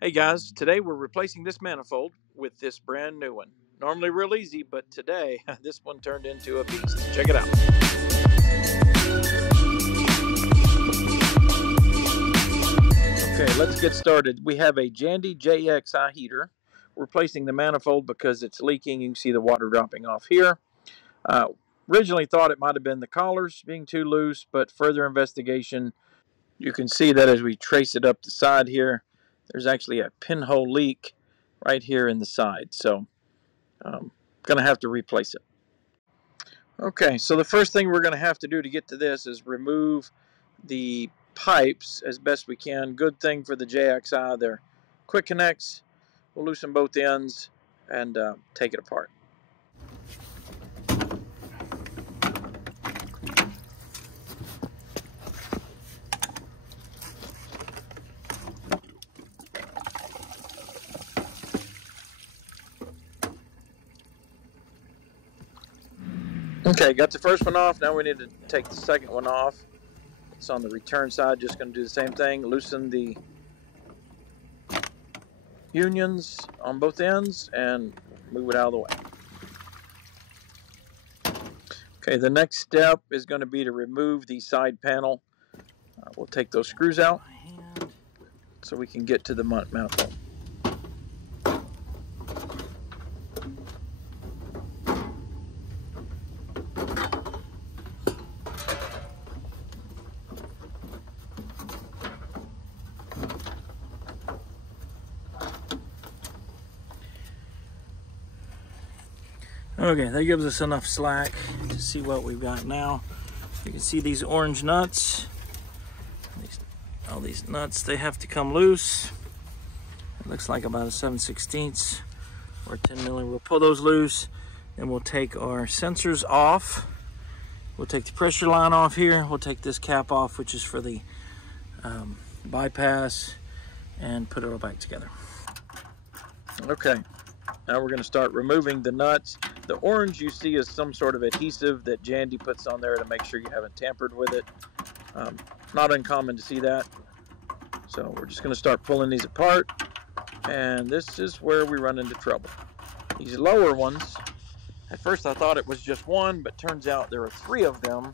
Hey guys, today we're replacing this manifold with this brand new one. Normally real easy, but today this one turned into a beast. Check it out. Okay, let's get started. We have a Jandy JXI heater. We're replacing the manifold because it's leaking. You can see the water dropping off here. Uh, Originally thought it might have been the collars being too loose, but further investigation, you can see that as we trace it up the side here, there's actually a pinhole leak right here in the side. So going to have to replace it. Okay, so the first thing we're going to have to do to get to this is remove the pipes as best we can. Good thing for the JXI, they're quick connects. We'll loosen both ends and take it apart. Okay, got the first one off. Now we need to take the second one off. It's on the return side. Just going to do the same thing. Loosen the unions on both ends and move it out of the way. Okay, the next step is going to be to remove the side panel. We'll take those screws out so we can get to the manifold. Okay, that gives us enough slack to see what we've got now. You can see these orange nuts. All these nuts, they have to come loose. It looks like about a 7/16 or 10 milli. We'll pull those loose, and we'll take our sensors off. We'll take the pressure line off here. We'll take this cap off, which is for the bypass, and put it all back together. Okay, now we're going to start removing the nuts. The orange you see is some sort of adhesive that Jandy puts on there to make sure you haven't tampered with it. Not uncommon to see that. So we're just going to start pulling these apart, and this is where we run into trouble. These lower ones, at first I thought it was just one, but turns out there are 3 of them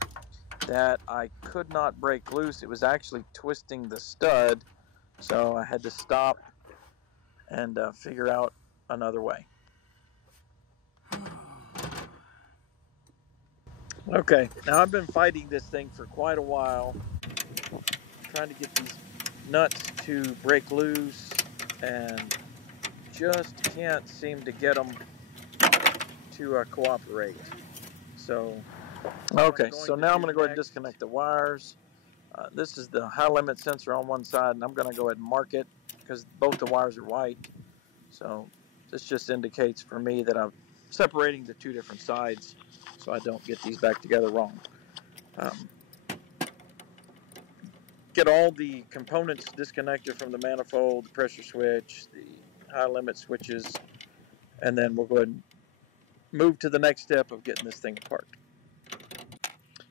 that I could not break loose. It was actually twisting the stud, so I had to stop and figure out another way. Okay, now I've been fighting this thing for quite a while, trying to get these nuts to break loose, and just can't seem to get them to cooperate. So, okay, so now I'm going to go ahead and disconnect the wires. This is the high limit sensor on one side, and I'm going to go ahead and mark it because both the wires are white. So this just indicates for me that I'm separating the 2 different sides so I don't get these back together wrong. Get all the components disconnected from the manifold, the pressure switch, the high limit switches, and then we'll go ahead and move to the next step of getting this thing apart.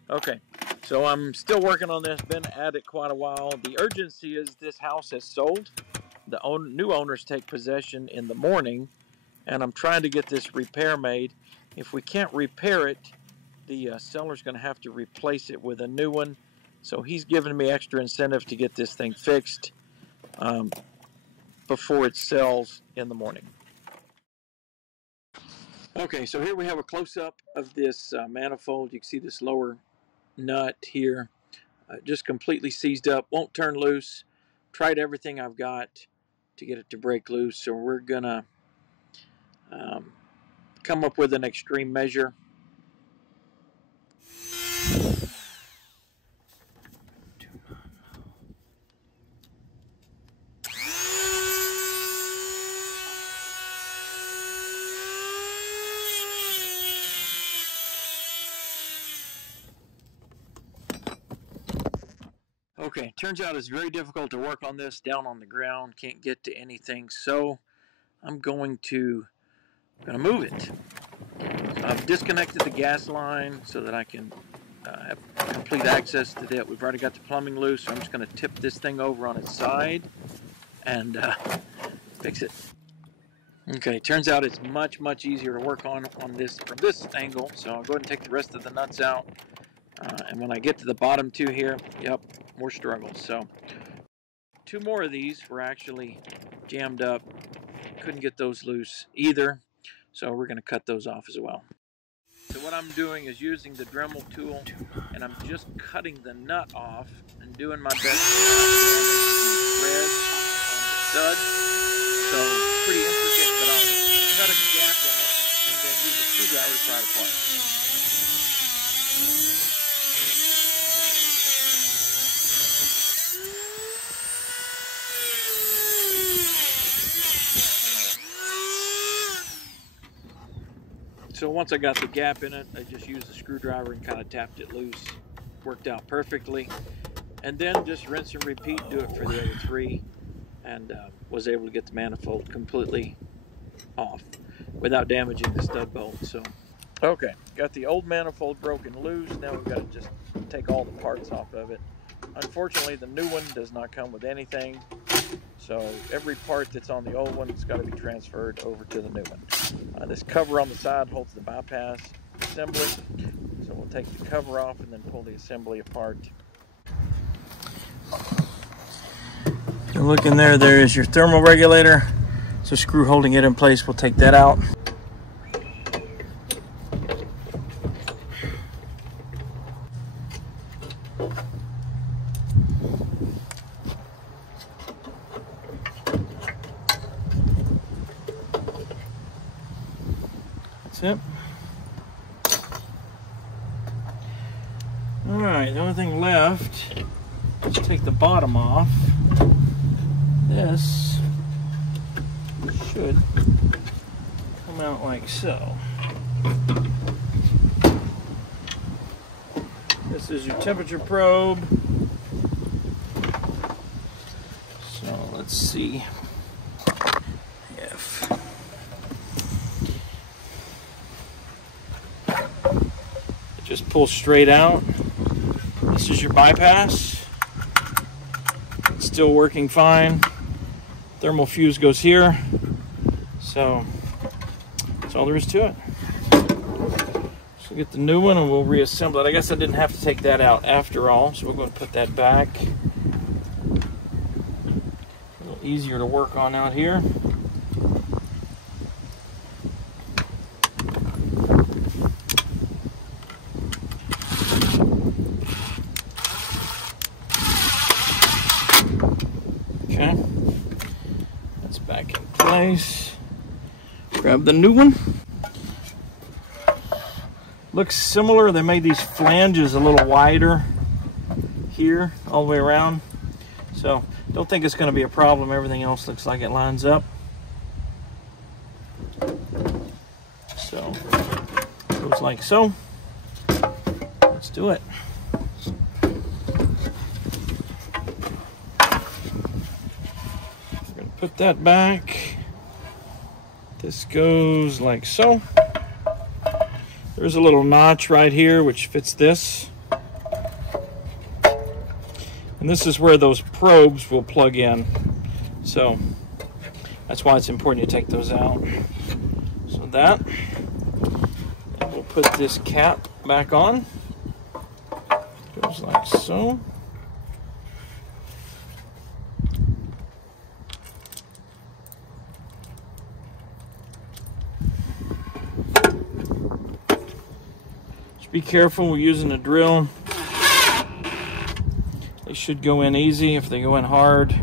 Okay, so I'm still working on this, been at it quite a while. The urgency is this house has sold. The new owners take possession in the morning, and I'm trying to get this repair made. If we can't repair it, the seller's going to have to replace it with a new one. So he's giving me extra incentive to get this thing fixed before it sells in the morning. Okay, so here we have a close-up of this manifold. You can see this lower nut here, just completely seized up, won't turn loose. Tried everything I've got to get it to break loose, so we're gonna come up with an extreme measure. Okay, turns out it's very difficult to work on this down on the ground. Can't get to anything, so I'm going to move it. I've disconnected the gas line so that I can have complete access to that. We've already got the plumbing loose, so I'm just going to tip this thing over on its side and Fix it. Okay, turns out it's much easier to work on this from this angle. So I'll go ahead and take the rest of the nuts out. And when I get to the bottom two here, yep, more struggles. So 2 more of these were actually jammed up. Couldn't get those loose either. So we're going to cut those off as well. So what I'm doing is using the Dremel tool, and I'm just cutting the nut off and doing my best to not damage the threads on the stud. So pretty intricate, but I'll cut a gap in it and then use a screwdriver to pry it apart. So once I got the gap in it, I just used a screwdriver and kind of tapped it loose. Worked out perfectly. And then just rinse and repeat, do it for the other 3, and was able to get the manifold completely off without damaging the stud bolt. So, okay, got the old manifold broken loose. Now we've got to just take all the parts off of it. Unfortunately, the new one does not come with anything. So every part that's on the old one has got to be transferred over to the new one. This cover on the side holds the bypass assembly. So we'll take the cover off and then pull the assembly apart. You look in there, there is your thermal regulator. So screw holding it in place, we'll take that out. That's it. All right, the only thing left is take the bottom off. This should come out like so. This is your temperature probe. So let's see if it just pulls straight out. This is your bypass. It's still working fine. Thermal fuse goes here. So that's all there is to it. So get the new one and we'll reassemble it. I guess I didn't have to take that out after all, so we're going to put that back. A little easier to work on out here. Okay, that's back in place. Grab the new one. Looks similar. They made these flanges a little wider here all the way around. So don't think it's going to be a problem. Everything else looks like it lines up. So goes like so. Let's do it. We're going to put that back. This goes like so. There's a little notch right here which fits this. And this is where those probes will plug in. So that's why it's important you take those out. So that. And we'll put this cap back on. Goes like so. Be careful, we're using a drill. They should go in easy. If they go in hard,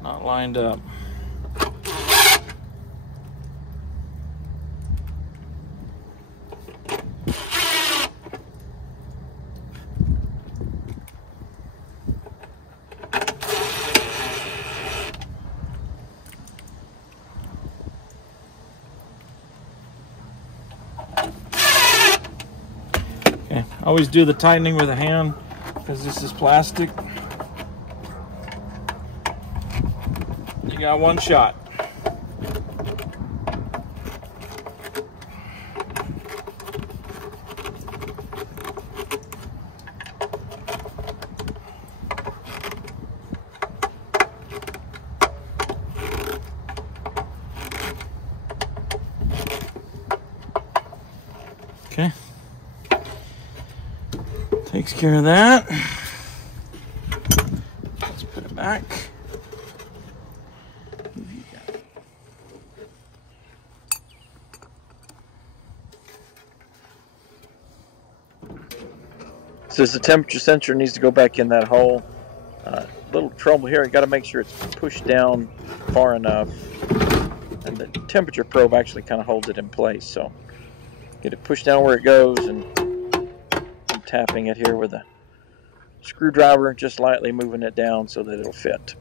not lined up. Always do the tightening with a hand because this is plastic. You got one shot. Takes care of that. Let's put it back. Says the temperature sensor needs to go back in that hole. Little trouble here. You got to make sure it's pushed down far enough, and the temperature probe actually kind of holds it in place. So get it pushed down where it goes, and I'm tapping it here with a screwdriver, just lightly moving it down so that it'll fit.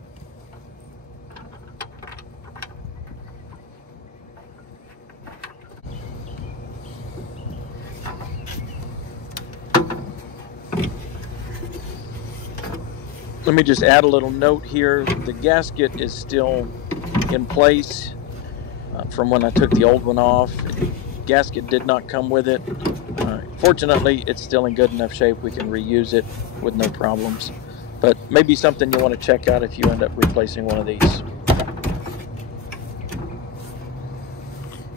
Let me just add a little note here. The gasket is still in place from when I took the old one off. The gasket did not come with it. Fortunately, it's still in good enough shape. We can reuse it with no problems. But maybe something you want to check out if you end up replacing one of these.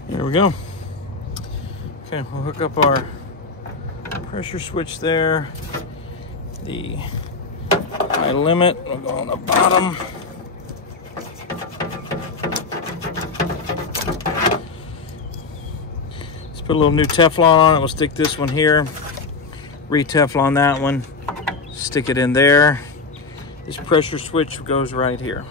There we go. Okay, we'll hook up our pressure switch there. The high limit will go on the bottom. Let's put a little new Teflon on it. We'll stick this one here, re-Teflon that one, stick it in there. This pressure switch goes right here.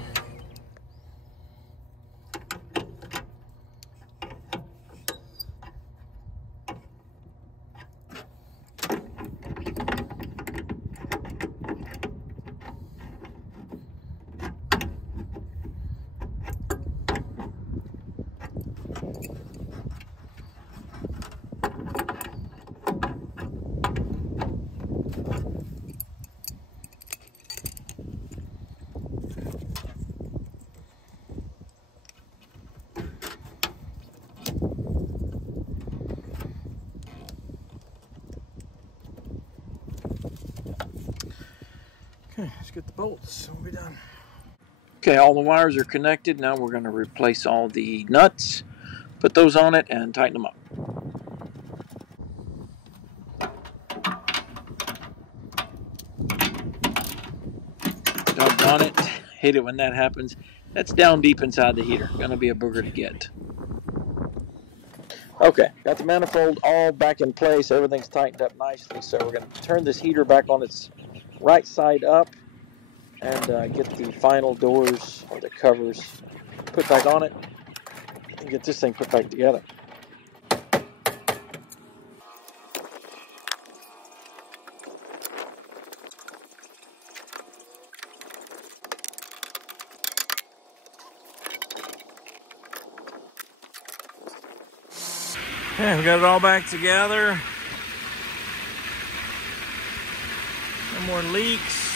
Okay, let's get the bolts. We'll be done. Okay, all the wires are connected. Now we're going to replace all the nuts, put those on it, and tighten them up. Doggone it. Hate it when that happens. That's down deep inside the heater. Going to be a booger to get. Okay, got the manifold all back in place. Everything's tightened up nicely. So we're going to turn this heater back on its right side up and get the final doors or the covers put back on it and get this thing put back together. Okay, we got it all back together. No more leaks.